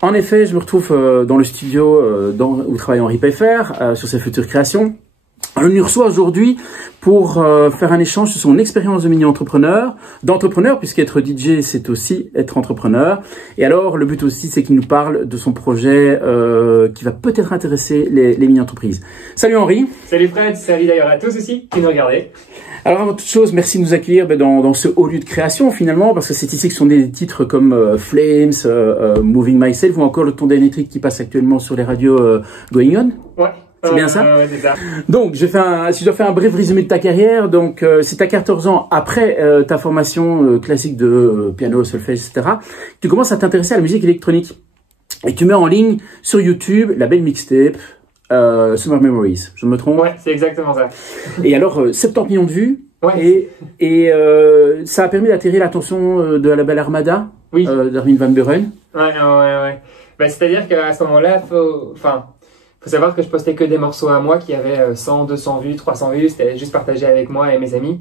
En effet, je me retrouve dans le studio où travaille Henri Peffer sur ses futures créations. On nous reçoit aujourd'hui pour faire un échange sur son expérience de mini-entrepreneur, d'entrepreneur, puisqu'être DJ, c'est aussi être entrepreneur. Et alors, le but aussi, c'est qu'il nous parle de son projet qui va peut-être intéresser les mini-entreprises. Salut Henri. Salut Fred, salut d'ailleurs à tous aussi qui nous regardez. Alors avant toute chose, merci de nous accueillir dans ce haut lieu de création finalement, parce que c'est ici que sont des titres comme Flames, Moving Myself ou encore le ton d'électrique qui passe actuellement sur les radios Going On. Ouais. C'est bien ça? C'est ça. Donc, si je dois faire un bref résumé de ta carrière, donc c'est à 14 ans après ta formation classique de piano, solfège, etc., tu commences à t'intéresser à la musique électronique. Et tu mets en ligne sur YouTube la belle mixtape Summer Memories. Je me trompe? Ouais, c'est exactement ça. Et alors, 70 millions de vues. Ouais. Et ça a permis d'attirer l'attention de la belle Armada, oui. d'Armin van Buren. Ouais. Bah, c'est-à-dire qu'à ce moment-là, faut savoir que je postais que des morceaux à moi qui avaient 100, 200 vues, 300 vues. C'était juste partagé avec moi et mes amis.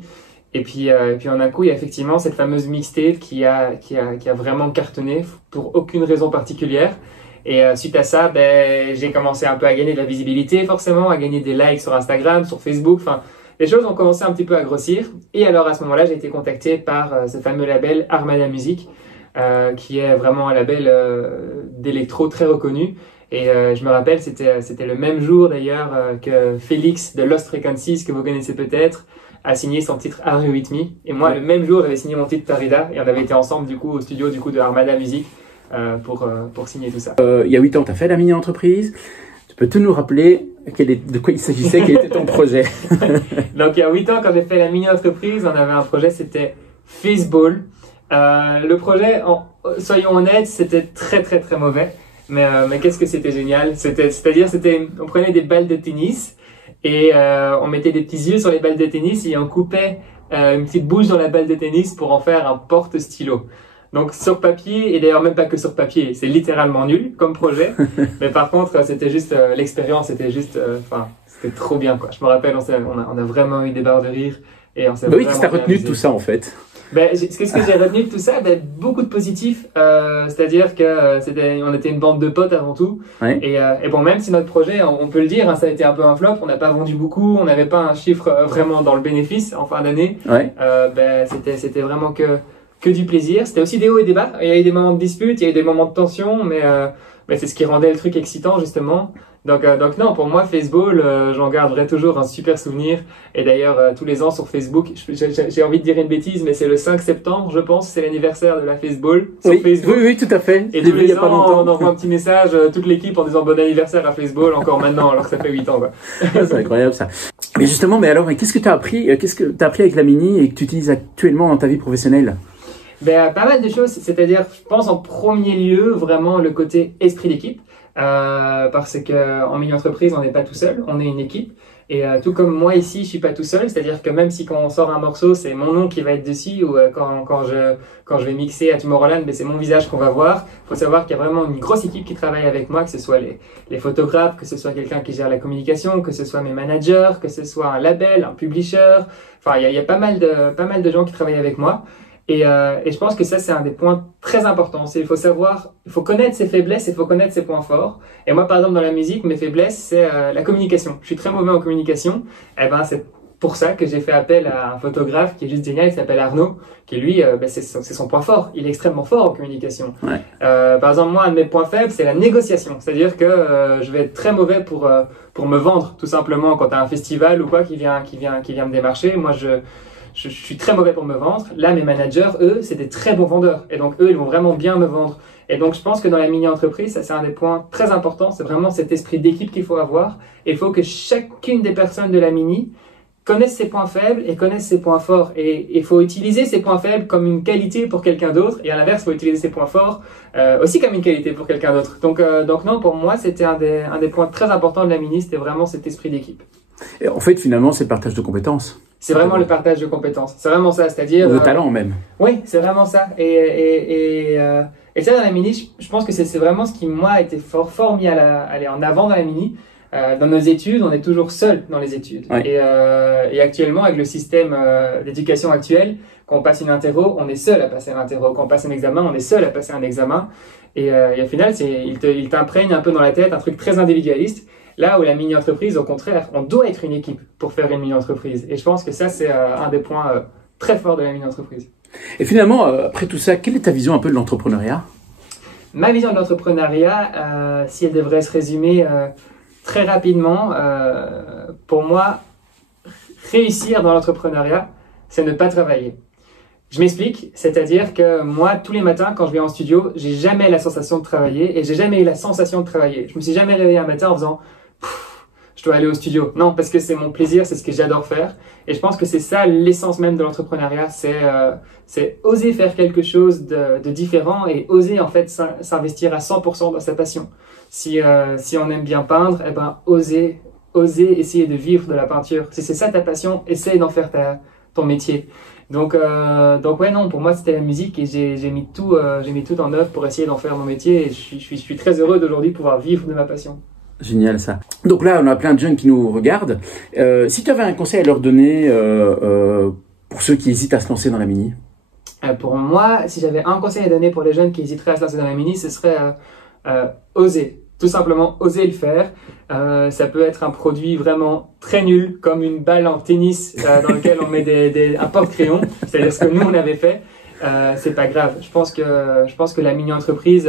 Et puis en un coup, il y a effectivement cette fameuse mixtape qui a vraiment cartonné pour aucune raison particulière. Et suite à ça, j'ai commencé un peu à gagner de la visibilité, forcément, à gagner des likes sur Instagram, sur Facebook. Enfin, les choses ont commencé un petit peu à grossir. Et alors, à ce moment-là, j'ai été contacté par ce fameux label Armada Music, qui est vraiment un label d'électro très reconnu. Et je me rappelle, c'était le même jour d'ailleurs que Félix de Lost Frequencies, que vous connaissez peut-être, a signé son titre Are You With Me. Et moi, le même jour, j'avais signé mon titre Tarida. Et on avait été ensemble du coup au studio de Armada Music pour signer tout ça. Il y a 8 ans, tu as fait la mini-entreprise. Tu peux tout nous rappeler de quoi il s'agissait, quel était ton projet? Donc il y a 8 ans, quand j'ai fait la mini-entreprise, on avait un projet, c'était Faceball. Le projet, soyons honnêtes, c'était très mauvais. Mais qu'est-ce que c'était génial. C'est-à-dire, on prenait des balles de tennis et on mettait des petits yeux sur les balles de tennis et on coupait une petite bouche dans la balle de tennis pour en faire un porte-stylo. Donc sur papier, et d'ailleurs même pas que sur papier, c'est littéralement nul comme projet. Mais par contre, c'était juste l'expérience, c'était trop bien quoi. Je me rappelle, on a vraiment eu des barres de rire et on s'est oui, qu'est-ce que tu as retenu de tout ça en fait? Qu'est-ce que j'ai retenu de tout ça? Beaucoup de positifs, c'est-à-dire que on était une bande de potes avant tout. Ouais. Et bon, même si notre projet, on peut le dire, hein, ça a été un peu un flop, on n'a pas vendu beaucoup, on n'avait pas un chiffre vraiment dans le bénéfice en fin d'année. Ouais. C'était vraiment que du plaisir. C'était aussi des hauts et des bas. Il y a eu des moments de dispute, il y a eu des moments de tension, mais c'est ce qui rendait le truc excitant justement. Donc non, pour moi, Faceball, j'en garderai toujours un super souvenir. Et d'ailleurs, tous les ans sur Facebook, j'ai envie de dire une bêtise, mais c'est le 5 septembre, je pense, c'est l'anniversaire de la Faceball sur Facebook. Oui, tout à fait. Et tous les ans, on envoie un petit message, toute l'équipe, en disant bon anniversaire à Faceball, encore maintenant, alors que ça fait 8 ans. Quoi. C'est incroyable ça. Mais justement, qu'est-ce que tu as appris, avec la Mini et que tu utilises actuellement dans ta vie professionnelle? Pas mal de choses, c'est-à-dire, je pense en premier lieu, vraiment le côté esprit d'équipe. Parce que en mini-entreprise, on n'est pas tout seul, on est une équipe. Et tout comme moi ici, je suis pas tout seul, c'est-à-dire que même si quand on sort un morceau, c'est mon nom qui va être dessus, ou quand je vais mixer à Tomorrowland, c'est mon visage qu'on va voir. Il faut savoir qu'il y a vraiment une grosse équipe qui travaille avec moi, que ce soit les photographes, que ce soit quelqu'un qui gère la communication, que ce soit mes managers, que ce soit un label, un publisher. Enfin, il y a pas mal de gens qui travaillent avec moi. Et je pense que ça, c'est un des points très importants. Il faut connaître ses faiblesses et il faut connaître ses points forts. Et moi, par exemple, dans la musique, mes faiblesses, c'est la communication. Je suis très mauvais en communication. C'est pour ça que j'ai fait appel à un photographe qui est juste génial, qui s'appelle Arnaud, qui lui, c'est son point fort. Il est extrêmement fort en communication. Ouais. Par exemple, moi, un de mes points faibles, c'est la négociation. C'est-à-dire que je vais être très mauvais pour me vendre, tout simplement, quand tu as un festival ou quoi qui vient me démarcher. Moi, je suis très mauvais pour me vendre. Là, mes managers, eux, c'est des très bons vendeurs. Et donc, eux, ils vont vraiment bien me vendre. Et donc, je pense que dans la mini-entreprise, ça, c'est un des points très importants. C'est vraiment cet esprit d'équipe qu'il faut avoir. Et il faut que chacune des personnes de la mini connaisse ses points faibles et connaisse ses points forts. Et il faut utiliser ses points faibles comme une qualité pour quelqu'un d'autre. Et à l'inverse, il faut utiliser ses points forts aussi comme une qualité pour quelqu'un d'autre. Donc non, pour moi, c'était un des points très importants de la mini. C'était vraiment cet esprit d'équipe. Et en fait, finalement, c'est le partage de compétences. C'est vraiment le partage de compétences. C'est vraiment ça, c'est-à-dire... De talent même. Oui, c'est vraiment ça. Et ça, dans la mini, je pense que c'est vraiment ce qui, moi, a été fort mis en avant dans la mini. Dans nos études, on est toujours seul dans les études. Ouais. Et actuellement, avec le système d'éducation actuel, quand on passe une interro, on est seul à passer un interro. Quand on passe un examen, on est seul à passer un examen. Et au final, il t'imprègne un peu dans la tête un truc très individualiste. Là où la mini-entreprise, au contraire, on doit être une équipe pour faire une mini-entreprise. Et je pense que ça, c'est un des points très forts de la mini-entreprise. Et finalement, après tout ça, quelle est ta vision un peu de l'entrepreneuriat? Ma vision de l'entrepreneuriat, si elle devrait se résumer très rapidement, pour moi, réussir dans l'entrepreneuriat, c'est ne pas travailler. Je m'explique, c'est-à-dire que moi, tous les matins, quand je viens en studio, j'ai jamais la sensation de travailler et j'ai jamais eu la sensation de travailler. Je me suis jamais réveillé un matin en faisant je dois aller au studio. Non, parce que c'est mon plaisir, c'est ce que j'adore faire. Et je pense que c'est ça l'essence même de l'entrepreneuriat, c'est oser faire quelque chose de différent et oser en fait s'investir à 100% dans sa passion. Si on aime bien peindre, eh ben oser essayer de vivre de la peinture. Si c'est ça ta passion, essaye d'en faire ton métier. Donc ouais, non, pour moi c'était la musique et j'ai mis tout en œuvre pour essayer d'en faire mon métier et je suis très heureux d'aujourd'hui pouvoir vivre de ma passion. Génial ça. Donc là, on a plein de jeunes qui nous regardent. Si tu avais un conseil à leur donner pour ceux qui hésitent à se lancer dans la mini? Pour moi, si j'avais un conseil à donner pour les jeunes qui hésiteraient à se lancer dans la mini, ce serait oser. Tout simplement, oser le faire. Ça peut être un produit vraiment très nul, comme une balle en tennis dans lequel on met un porte-crayon. C'est-à-dire ce que nous, on avait fait. C'est pas grave. Je pense que la mini-entreprise...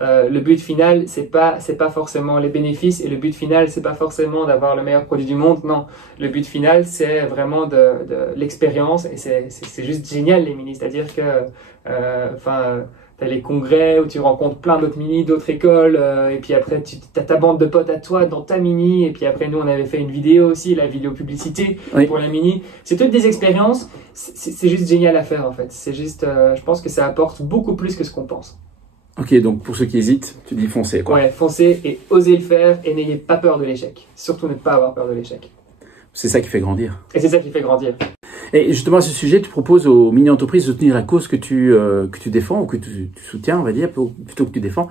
le but final, c'est pas forcément les bénéfices et le but final, c'est pas forcément d'avoir le meilleur produit du monde. Non, le but final, c'est vraiment de l'expérience et c'est juste génial les minis. C'est-à-dire que, t'as les congrès où tu rencontres plein d'autres minis, d'autres écoles et puis après tu as ta bande de potes à toi dans ta mini et puis après nous on avait fait une vidéo aussi, la vidéo publicité pour la mini. C'est toutes des expériences. C'est juste génial à faire en fait. C'est juste, je pense que ça apporte beaucoup plus que ce qu'on pense. Ok, donc pour ceux qui hésitent, tu dis foncez quoi. Ouais, foncez et osez le faire et n'ayez pas peur de l'échec. Surtout ne pas avoir peur de l'échec. C'est ça qui fait grandir. Et c'est ça qui fait grandir. Et justement à ce sujet, tu proposes aux mini-entreprises de soutenir la cause que tu défends ou que tu soutiens, on va dire, plutôt que tu défends,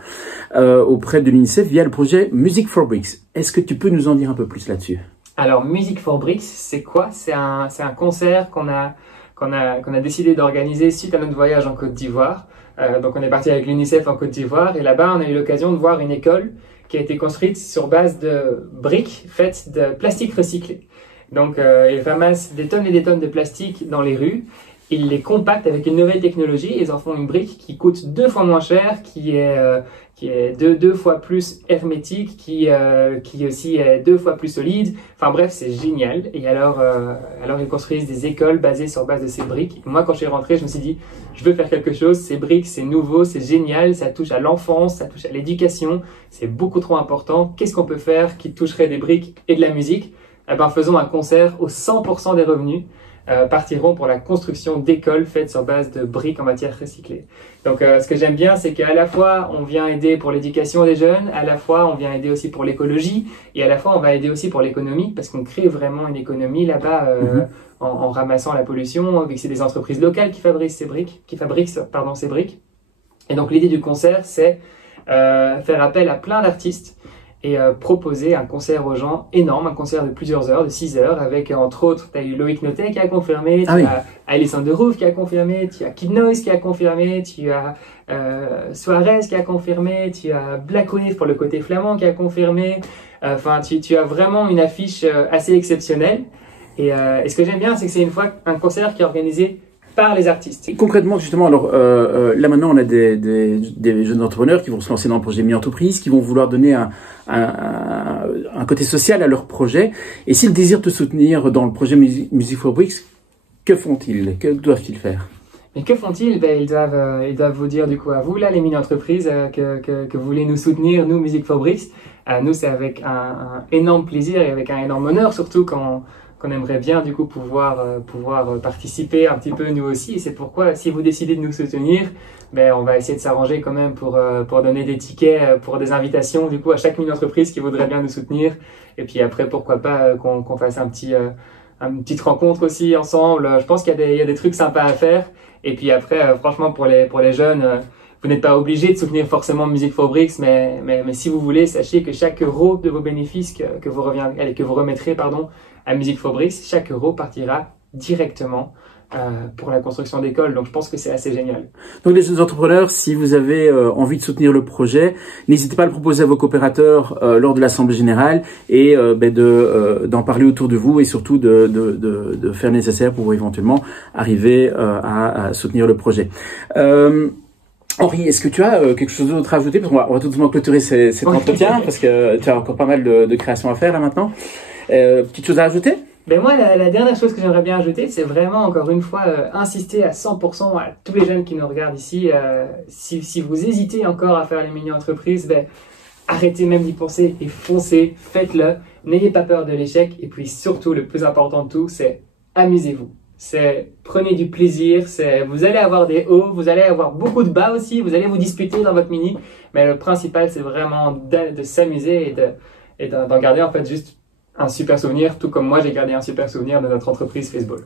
auprès de l'UNICEF via le projet Music for Bricks. Est-ce que tu peux nous en dire un peu plus là-dessus? Alors Music for Bricks, c'est quoi? C'est un concert qu'on a décidé d'organiser suite à notre voyage en Côte d'Ivoire. Donc on est parti avec l'UNICEF en Côte d'Ivoire et là-bas on a eu l'occasion de voir une école qui a été construite sur base de briques faites de plastique recyclé. Donc ils ramassent des tonnes et des tonnes de plastique dans les rues, ils les compactent avec une nouvelle technologie et ils en font une brique qui coûte 2 fois moins cher, qui est 2 fois plus hermétique, qui aussi est 2 fois plus solide. Enfin bref, c'est génial. Et alors ils construisent des écoles basées sur base de ces briques. Et moi, quand je suis rentré, je me suis dit, je veux faire quelque chose. Ces briques, c'est nouveau, c'est génial. Ça touche à l'enfance, ça touche à l'éducation. C'est beaucoup trop important. Qu'est-ce qu'on peut faire qui toucherait des briques et de la musique? Eh ben, faisons un concert où 100% des revenus partiront pour la construction d'écoles faites sur base de briques en matière recyclée. Donc ce que j'aime bien, c'est qu'à la fois on vient aider pour l'éducation des jeunes, à la fois on vient aider aussi pour l'écologie, et à la fois on va aider aussi pour l'économie, parce qu'on crée vraiment une économie là-bas en ramassant la pollution, vu que c'est des entreprises locales qui fabriquent ces briques. Et donc l'idée du concert, c'est faire appel à plein d'artistes et proposer un concert aux gens énorme, un concert de plusieurs heures, de 6 heures, avec entre autres, tu as eu Loïc Notet qui a confirmé, tu as Alessandro De Roof qui a confirmé, tu as Kid Noise qui a confirmé, tu as Suarez qui a confirmé, tu as Black Wave pour le côté flamand qui a confirmé, enfin tu as vraiment une affiche assez exceptionnelle et ce que j'aime bien c'est que c'est une fois un concert qui est organisé par les artistes. Et concrètement, justement, alors là maintenant, on a des jeunes entrepreneurs qui vont se lancer dans le projet mini-entreprise, qui vont vouloir donner un côté social à leur projet. Et s'ils désirent te soutenir dans le projet Music for Bricks, que font-ils? Que doivent-ils faire? Mais que font-ils? Ils doivent vous dire du coup à vous, là, les mini-entreprises, que vous voulez nous soutenir, nous, Music for Bricks. Nous, c'est avec un énorme plaisir et avec un énorme honneur, surtout qu'on aimerait bien du coup pouvoir participer un petit peu nous aussi. Et c'est pourquoi si vous décidez de nous soutenir, on va essayer de s'arranger quand même pour donner des tickets pour des invitations du coup à chaque mini-entreprise qui voudrait bien nous soutenir. Et puis après pourquoi pas qu'on fasse une petite rencontre aussi ensemble. Je pense qu'il y a des trucs sympas à faire. Et puis après franchement pour les jeunes, Vous n'êtes pas obligé de soutenir forcément Music for Bricks, mais si vous voulez, sachez que chaque euro de vos bénéfices que vous remettrez à Music for Bricks, chaque euro partira directement pour la construction d'écoles. Donc je pense que c'est assez génial. Donc les jeunes entrepreneurs, si vous avez envie de soutenir le projet, n'hésitez pas à le proposer à vos coopérateurs lors de l'Assemblée Générale et d'en parler autour de vous et surtout de faire le nécessaire pour éventuellement arriver à soutenir le projet. Henri, est-ce que tu as quelque chose d'autre à ajouter? Parce qu'on va tout doucement clôturer cet entretien parce que tu as encore pas mal de créations à faire là maintenant. Petite chose à ajouter? Ben moi, la dernière chose que j'aimerais bien ajouter, c'est vraiment, encore une fois, insister à 100% à tous les jeunes qui nous regardent ici. Si vous hésitez encore à faire les mini-entreprises, ben, arrêtez même d'y penser et foncez, faites-le. N'ayez pas peur de l'échec. Et puis surtout, le plus important de tout, c'est amusez-vous. Prenez du plaisir. Vous allez avoir des hauts, vous allez avoir beaucoup de bas aussi, vous allez vous disputer dans votre mini. Mais le principal, c'est vraiment de s'amuser et d'en garder en fait juste un super souvenir, tout comme moi j'ai gardé un super souvenir de notre entreprise Facebook.